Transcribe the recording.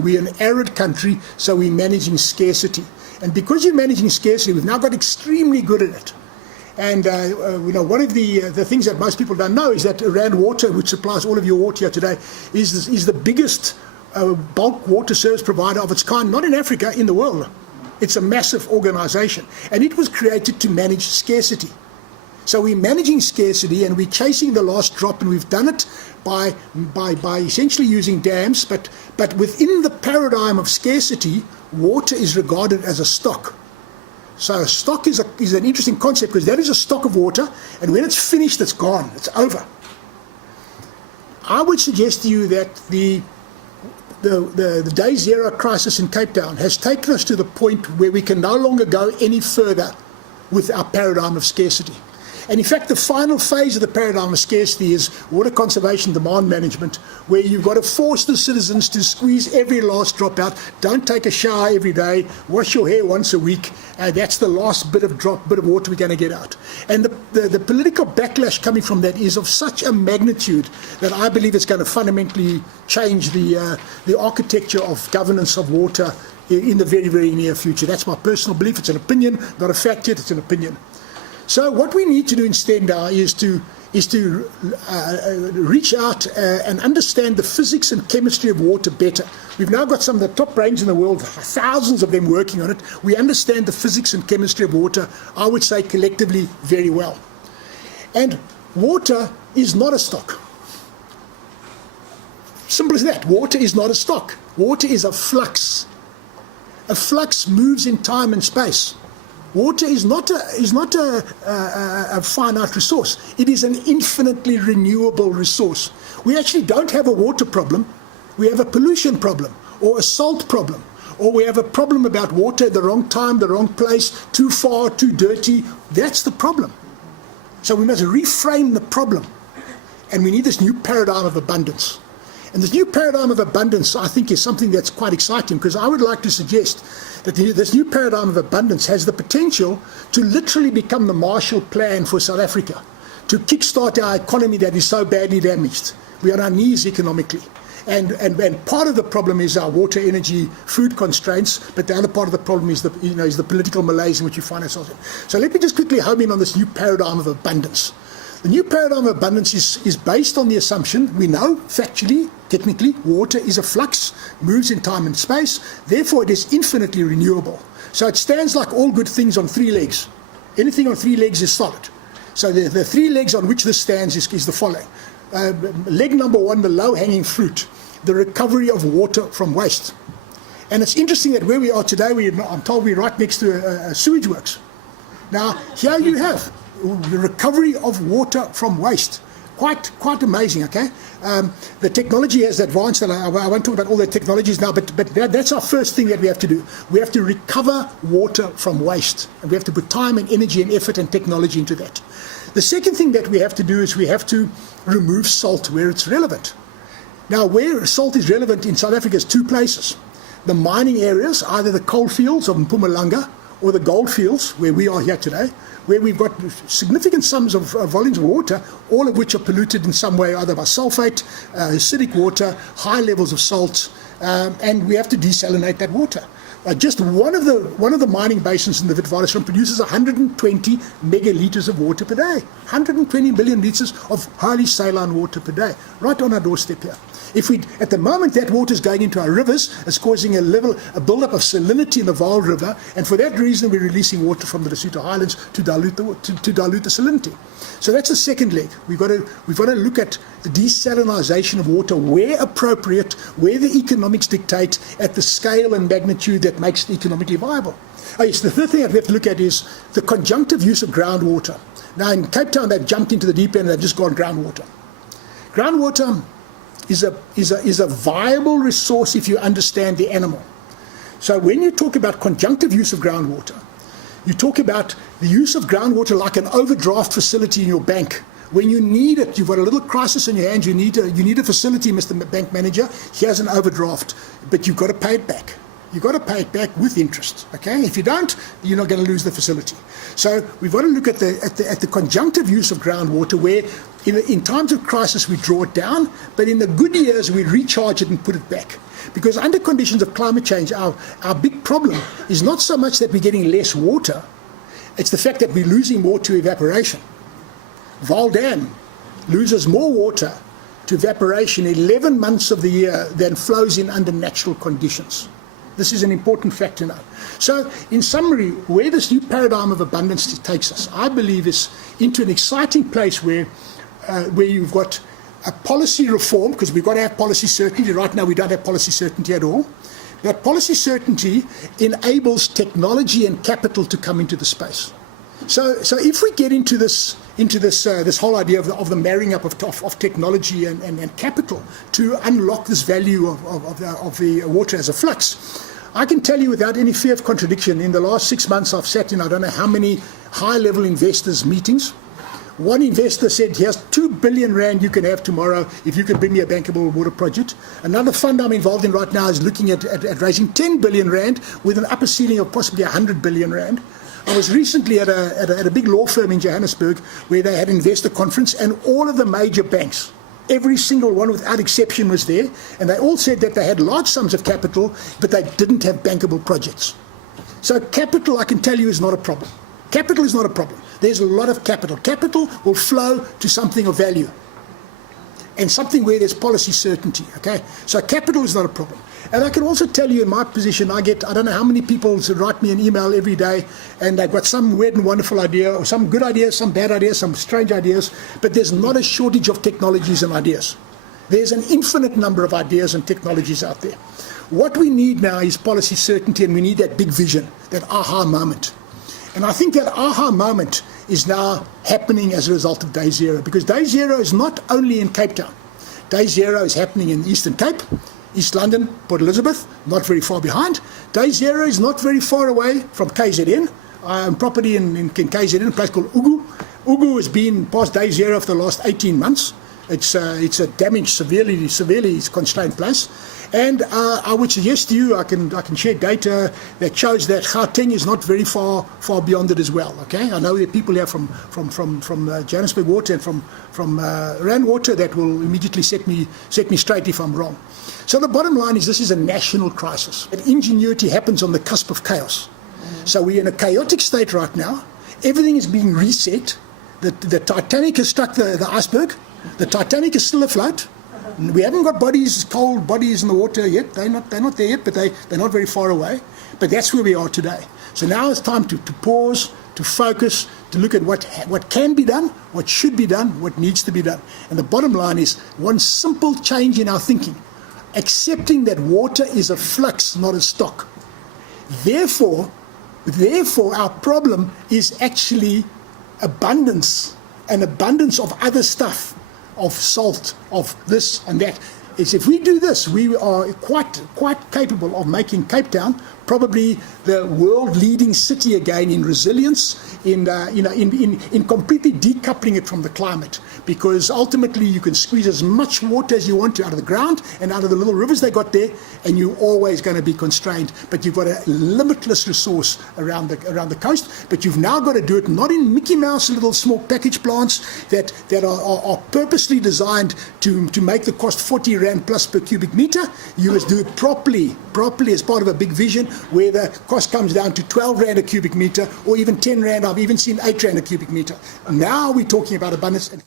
We're an arid country, so we're managing scarcity. And because you're managing scarcity, we've now got extremely good at it. And one of the things that most people don't know is that Rand Water, which supplies all of your water here today, is the biggest bulk water service provider of its kind, not in Africa, in the world. It's a massive organization. And it was created to manage scarcity. So we're managing scarcity and we're chasing the last drop, and we've done it by essentially using dams, but within the paradigm of scarcity, water is regarded as a stock. So a stock is an interesting concept, because that is a stock of water, and when it's finished, it's gone, it's over. I would suggest to you that the day zero crisis in Cape Town has taken us to the point where we can no longer go any further with our paradigm of scarcity. And in fact, the final phase of the paradigm of scarcity is water conservation demand management, where you've got to force the citizens to squeeze every last drop out. Don't take a shower every day, wash your hair once a week. That's the last bit of water we're going to get out. And the political backlash coming from that is of such a magnitude that I believe it's going to fundamentally change the architecture of governance of water in the very, very near future. That's my personal belief. It's an opinion, not a fact yet, it's an opinion. So what we need to do instead now is to reach out and understand the physics and chemistry of water better. We've now got some of the top brains in the world, thousands of them working on it. We understand the physics and chemistry of water, I would say, collectively very well. And water is not a stock. Simple as that. Water is not a stock. Water is a flux. A flux moves in time and space. Water is not a finite resource. It is an infinitely renewable resource. We actually don't have a water problem. We have a pollution problem, or a salt problem, or we have a problem about water at the wrong time, the wrong place, too far, too dirty. That's the problem. So we must reframe the problem. And we need this new paradigm of abundance. And this new paradigm of abundance, I think, is something that's quite exciting, because I would like to suggest that this new paradigm of abundance has the potential to literally become the Marshall Plan for South Africa, to kickstart our economy that is so badly damaged. We are on our knees economically. And part of the problem is our water, energy, food constraints, but the other part of the problem is the political malaise in which we find ourselves in. So let me just quickly home in on this new paradigm of abundance. The new paradigm of abundance is based on the assumption, we know factually, technically, water is a flux, moves in time and space, therefore it is infinitely renewable. So it stands like all good things on three legs. Anything on three legs is solid. So the three legs on which this stands is the following. Leg number one, the low-hanging fruit, the recovery of water from waste. And it's interesting that where we are today, I'm told we're right next to a sewage works. Now, here you have the recovery of water from waste. Quite amazing, okay? The technology has advanced, and I won't talk about all the technologies now, but that's our first thing that we have to do. We have to recover water from waste, and we have to put time and energy and effort and technology into that. The second thing that we have to do is we have to remove salt where it's relevant. Now, where salt is relevant in South Africa is two places. The mining areas, either the coal fields of Mpumalanga or the gold fields, where we are here today, where we've got significant sums of volumes of water, all of which are polluted in some way, either by sulfate, acidic water, high levels of salt, and we have to desalinate that water. Just one of the mining basins in the Witwatersrand produces 120 megalitres of water per day. 120 million litres of highly saline water per day, right on our doorstep here. At the moment, that water is going into our rivers, it's causing a build-up of salinity in the Vaal River, and for that reason, we're releasing water from the Lesotho Highlands to dilute the salinity. So that's the second leg. We've got to look at the desalinization of water where appropriate, where the economics dictate, at the scale and magnitude that makes it economically viable. Oh yes, the third thing that we have to look at is the conjunctive use of groundwater. Now in Cape Town, they've jumped into the deep end and they've just gone groundwater. Groundwater is a viable resource if you understand the animal. So when you talk about conjunctive use of groundwater, you talk about the use of groundwater like an overdraft facility in your bank. When you need it, you've got a little crisis in your hands, you need a facility, Mr. Bank Manager, here's an overdraft, but you've got to pay it back. You've got to pay it back with interest, okay? If you don't, you're not going to lose the facility. So we've got to look at the conjunctive use of groundwater where In times of crisis, we draw it down, but in the good years, we recharge it and put it back. Because under conditions of climate change, our big problem is not so much that we're getting less water, it's the fact that we're losing more to evaporation. Val Dam loses more water to evaporation 11 months of the year than flows in under natural conditions. This is an important fact to know. So, in summary, where this new paradigm of abundance takes us, I believe, is into an exciting place where you've got a policy reform, because we've got to have policy certainty. Right now, we don't have policy certainty at all. That policy certainty enables technology and capital to come into the space. So if we get into this whole idea of the marrying up of technology and capital to unlock this value of the water as a flux, I can tell you without any fear of contradiction, in the last 6 months I've sat in I don't know how many high-level investors' meetings. One investor said, here's 2 billion rand you can have tomorrow if you can bring me a bankable water project. Another fund I'm involved in right now is looking at raising 10 billion rand with an upper ceiling of possibly 100 billion rand. I was recently at a big law firm in Johannesburg where they had an investor conference, and all of the major banks, every single one without exception, was there, and they all said that they had large sums of capital, but they didn't have bankable projects. So capital, I can tell you, is not a problem. Capital is not a problem. There's a lot of capital. Capital will flow to something of value and something where there's policy certainty, okay? So capital is not a problem. And I can also tell you in my position, I don't know how many people write me an email every day, and they've got some weird and wonderful idea, or some good ideas, some bad ideas, some strange ideas, but there's not a shortage of technologies and ideas. There's an infinite number of ideas and technologies out there. What we need now is policy certainty, and we need that big vision, that aha moment. And I think that aha moment is now happening as a result of Day Zero, because Day Zero is not only in Cape Town. Day Zero is happening in Eastern Cape, East London, Port Elizabeth, not very far behind. Day Zero is not very far away from KZN. I own property in KZN, a place called Ugu. Ugu has been past Day Zero for the last 18 months. It's a damaged, severely constrained place. And I would suggest to you, I can share data that shows that Gauteng is not very far beyond it as well. Okay, I know there are people here from Johannesburg Water and from Rand Water that will immediately set me straight if I'm wrong. So the bottom line is this is a national crisis. And ingenuity happens on the cusp of chaos. So we're in a chaotic state right now. Everything is being reset. The Titanic has struck the iceberg. The Titanic is still afloat. We haven't got cold bodies in the water yet. They're not there yet, but they're not very far away. But that's where we are today. So now it's time to pause, to focus, to look at what can be done, what should be done, what needs to be done. And the bottom line is one simple change in our thinking, accepting that water is a flux, not a stock. Therefore, our problem is actually abundance, an abundance of other stuff, of salt, of this and that. Is if we do this, we are quite capable of making Cape Town probably the world-leading city again in resilience, in completely decoupling it from the climate. Because ultimately you can squeeze as much water as you want to out of the ground and out of the little rivers they got there, and you're always going to be constrained. But you've got a limitless resource around the coast. But you've now got to do it not in Mickey Mouse little small package plants that are purposely designed to make the cost 40 rand plus per cubic meter. You must do it properly as part of a big vision where the cost comes down to 12 rand a cubic meter, or even 10 rand. I've even seen 8 rand a cubic meter. Now we're talking about abundance.